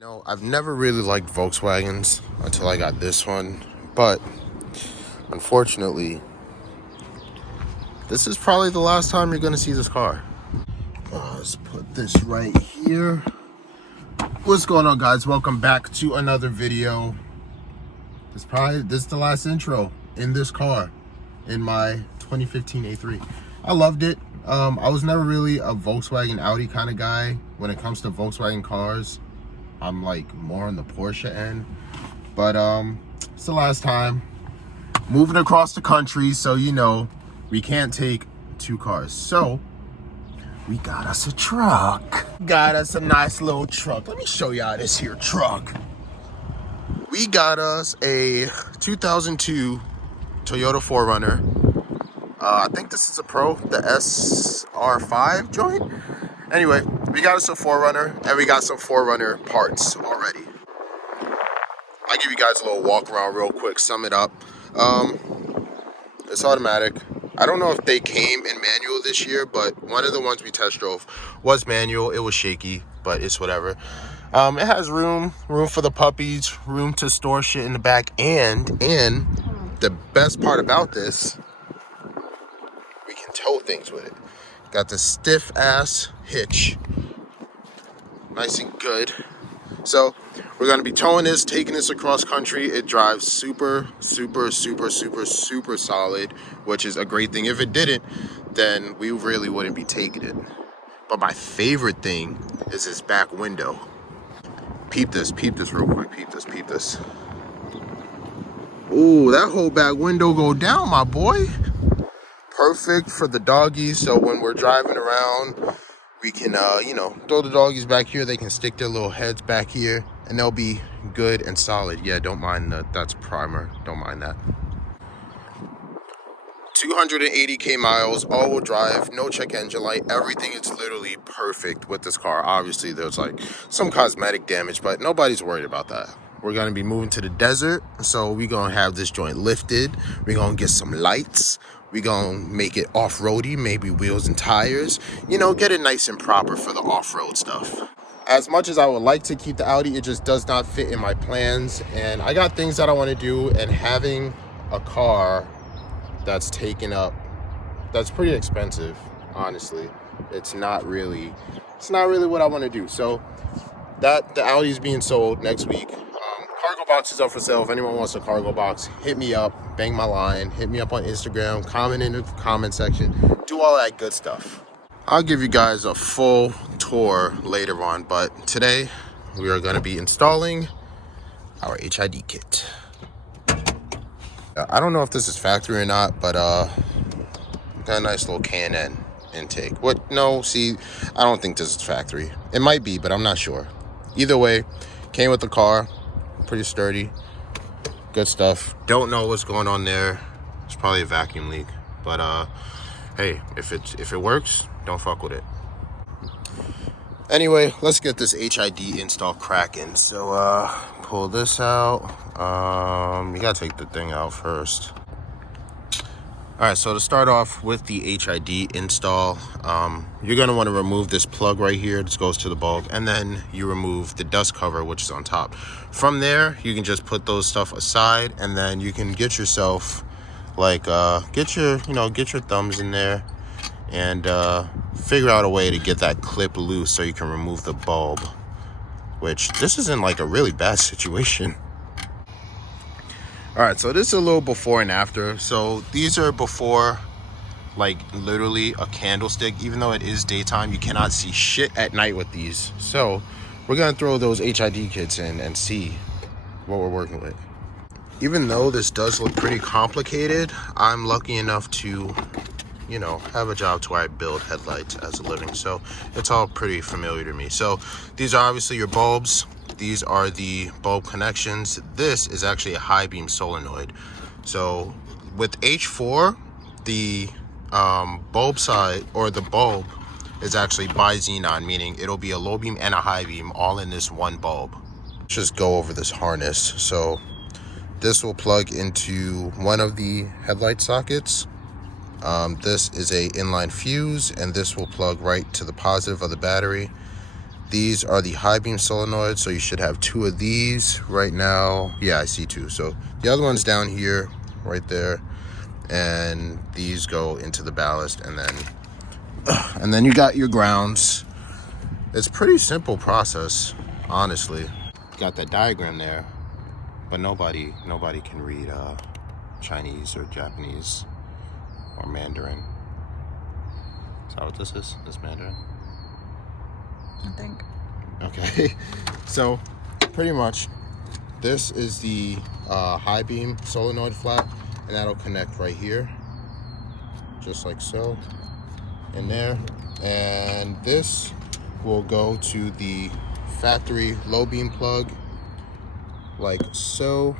No, I've never really liked Volkswagens until I got this one, but unfortunately, this is probably the last time you're gonna see this car. Let's put this right here. What's going on, guys? Welcome back to another video. This is the last intro in this car, in my 2015 A3. I loved it. I was never really a Volkswagen Audi kind of guy when it comes to Volkswagen cars. I'm like more on the Porsche end, but it's the last time. Moving across the country, so you know we can't take two cars. So we got us a truck. Got us a nice little truck. Let me show y'all this here truck. We got us a 2002 Toyota 4Runner. I think this is a Pro, the SR5 joint. Anyway, we got us a 4Runner, and we got some 4Runner parts already. I'll give you guys a little walk around real quick, sum it up. It's automatic. I don't know if they came in manual this year, but one of the ones we test drove was manual. It was shaky, but it's whatever. It has room for the puppies, room to store shit in the back, and the best part about this, we can tow things with it. Got the stiff ass hitch, nice and good. So we're gonna be towing this, taking this across country. It drives super solid, which is a great thing. If it didn't, then we really wouldn't be taking it. But my favorite thing is this back window. Peep this real quick, peep this. Ooh, that whole back window go down, my boy. Perfect for the doggies, so when we're driving around, we can, throw the doggies back here. They can stick their little heads back here, and they'll be good and solid. Yeah, don't mind that. That's primer. Don't mind that. 280K miles, all-wheel drive, no check engine light. Everything is literally perfect with this car. Obviously, there's like some cosmetic damage, but nobody's worried about that. We're gonna be moving to the desert, so we're gonna have this joint lifted. We're gonna get some lights. We're gonna make it off-roady, maybe wheels and tires. You know, get it nice and proper for the off-road stuff. As much as I would like to keep the Audi, it just does not fit in my plans. And I got things that I wanna do, and having a car that's taken up, that's pretty expensive, honestly. It's not really what I wanna do. So that the Audi is being sold next week. Cargo box is up for sale. If anyone wants a cargo box, hit me up, bang my line, hit me up on Instagram, comment in the comment section, do all that good stuff. I'll give you guys a full tour later on, but today we are going to be installing our HID kit. I don't know if this is factory or not, but got a nice little K&N intake. No, see, I don't think this is factory. It might be, but I'm not sure. Either way, came with the car. Pretty sturdy, good stuff. Don't know what's going on there. It's probably a vacuum leak, but hey, if it works, don't fuck with it. Anyway, let's get this HID install cracking. So pull this out. You gotta take the thing out first. All right, so to start off with the HID install, you're gonna wanna remove this plug right here. This goes to the bulb, and then you remove the dust cover, which is on top. From there, you can just put those stuff aside, and then you can get yourself, like, get your thumbs in there, and figure out a way to get that clip loose so you can remove the bulb, which this isn't like a really bad situation. All right, so this is a little before and after. So these are before, like literally a candlestick. Even though it is daytime, you cannot see shit at night with these. So we're gonna throw those HID kits in and see what we're working with. Even though this does look pretty complicated, I'm lucky enough to, have a job to where I build headlights as a living. So it's all pretty familiar to me. So these are obviously your bulbs. These are the bulb connections. This is actually a high beam solenoid. So with H4, the bulb side, or the bulb, is actually bi-xenon, meaning it'll be a low beam and a high beam all in this one bulb. Let's just go over this harness. So this will plug into one of the headlight sockets. This is a inline fuse, and this will plug right to the positive of the battery. These are the high beam solenoids, so you should have 2 of these right now. Yeah, I see 2. So the other one's down here, right there, and these go into the ballast, and then you got your grounds. It's a pretty simple process, honestly. Got that diagram there, but nobody can read Chinese or Japanese or Mandarin. Is that what this is? This Mandarin? I think. Okay, so pretty much this is the high beam solenoid flat, and that'll connect right here, just like so, in there. And this will go to the factory low beam plug, like so.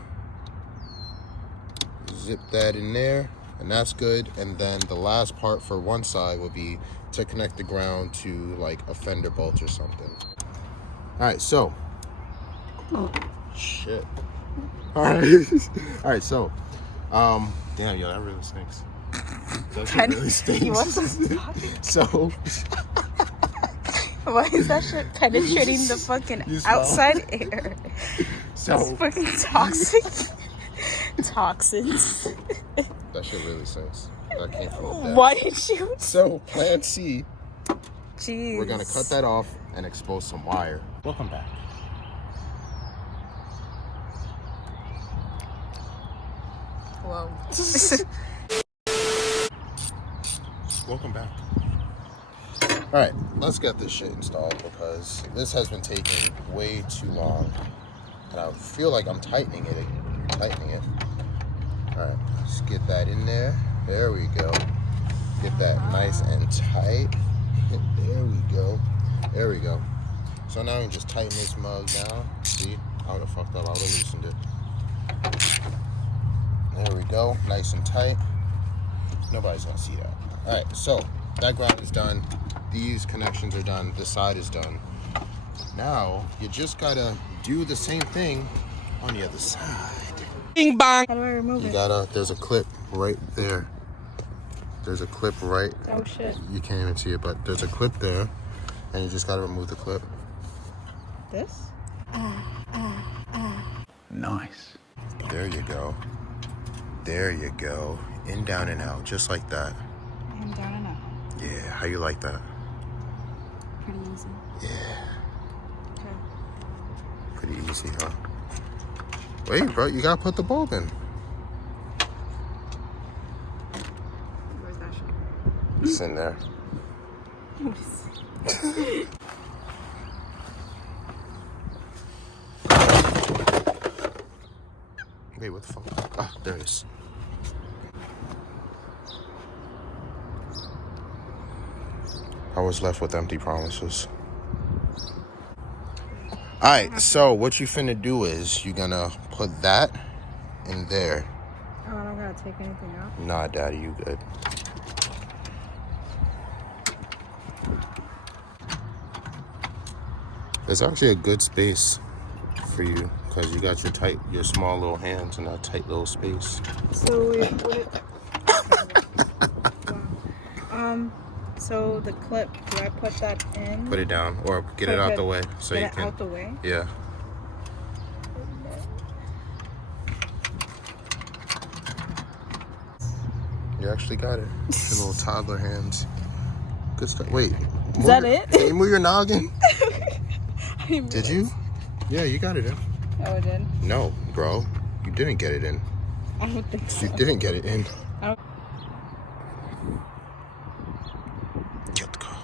Zip that in there, and that's good. And then the last part for one side will be to connect the ground to like a fender bolt or something. All right, so shit. All right, so damn, yo, that really stinks. That shit really stinks. You want some stop? So why is that shit penetrating the fucking outside air? So it's fucking toxic. Toxins. That shit really stinks. That came from the death. Why did you? So plan C. Jeez. We're gonna cut that off and expose some wire. Welcome back. Whoa. Welcome back. All right, let's get this shit installed because this has been taking way too long, and I feel like I'm tightening it. All right, let's get that in there. There we go. Get that nice and tight. There we go. There we go. So now we can just tighten this mug down. See, I would have fucked up. I would have loosened it. There we go. Nice and tight. Nobody's gonna see that. All right, so that ground is done. These connections are done. This side is done. Now you just gotta do the same thing on the other side. Bing bang. How do I remove it? There's a clip right there. There's a clip right. Oh shit. You can't even see it, but there's a clip there, and you just gotta remove the clip. This? Nice. There you go. There you go. In, down, and out, just like that. In, down, and out. Yeah, how you like that? Pretty easy. Yeah. Okay. Pretty easy, huh? Wait, bro, you gotta put the bulb in. Where's that shit? It's in there. Wait, what the fuck? Ah, there it is. I was left with empty promises. Alright, so what you finna do is you're gonna put that in there. Oh, I don't gotta take anything out? Nah, Daddy, you good. It's actually a good space for you because you got your small little hands in that tight little space. So we put it. So the clip, do I put that in? Put it down or get it out the way so you get can. It out the way? Yeah. You actually got it. Your little toddler hands. Good stuff. Wait. Is that it? Can you move your noggin? Did you? Yeah, you got it in. Oh, I did? No, bro. You didn't get it in. I don't think so. You didn't get it in. Get out the car.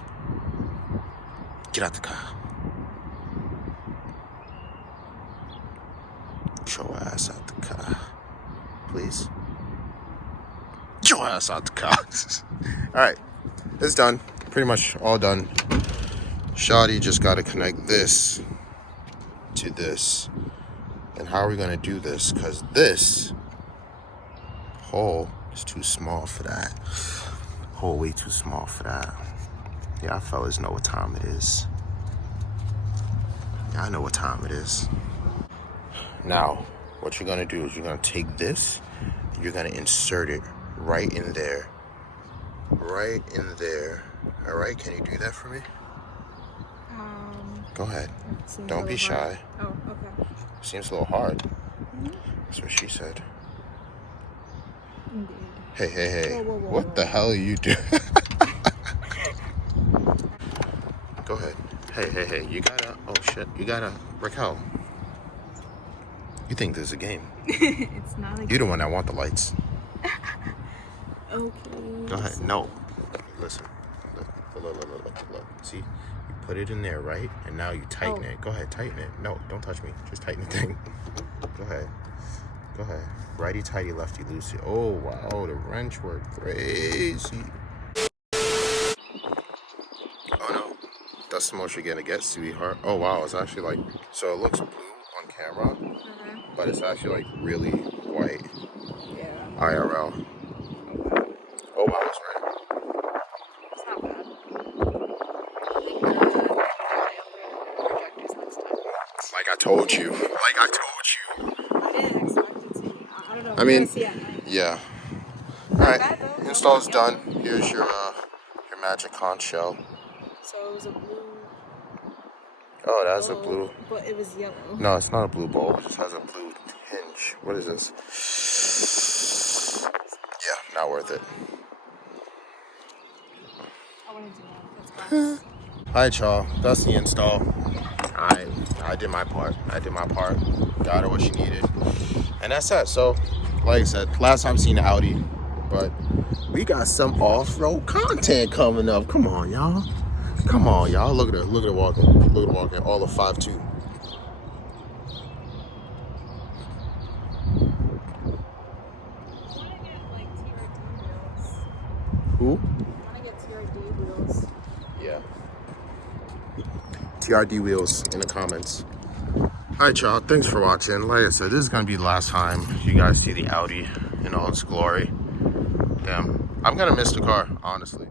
Get out the car. Get your ass out the car. Please. Get your ass out the car. Alright. It's done. Pretty much all done. Shawty just got to connect this to this. And how are we going to do this? Because this hole is too small for that. Hole way too small for that. Y'all fellas know what time it is. Y'all know what time it is. Now, what you're going to do is you're going to take this, and you're going to insert it right in there. Right in there. All right, can you do that for me? Go ahead. Seems Don't be shy. Oh, okay. Seems a little hard. That's what she said. Indeed. Hey. Whoa, What the hell are you doing? Go ahead. Hey. You gotta. Oh shit. You gotta. Raquel. You think this is a game? It's not a game. You're the one that want the lights. Okay. Go ahead. No. Listen. Look. See? You put it in there, right? And now you tighten it. Go ahead, tighten it. No, don't touch me. Just tighten the thing. Go ahead. Righty tighty, lefty loosey. Oh, wow. The wrench worked crazy. Oh, no. That's the most you're going to get, sweetheart. Oh, wow. It's actually like... So it looks blue on camera, but it's actually like really white. Yeah. IRL. Oh, wow. That's right. It's not bad. I think projectors next time. Like I told you. I didn't expect it to. I don't know. I mean, See at night. yeah. All Not right. bad, though. Install's done. Here's your magic conch shell. So it was a blue. Oh, that's bowl, a blue. But it was yellow. No, it's not a blue bowl. It just has a blue hinge. What is this? Yeah, not worth it. I want to do that. That's fine. All right, y'all. That's the install. I did my part. Got her what she needed. And that's that. So, like I said, last time seen the Audi, but we got some off-road content coming up. Come on, y'all. Look at her walking. All of 5'2". Who? I want to get TRD wheels. Yeah. TRD wheels in the comments. Alright, y'all. Thanks for watching. Like I said, this is going to be the last time you guys see the Audi in all its glory. Damn. I'm going to miss the car, honestly.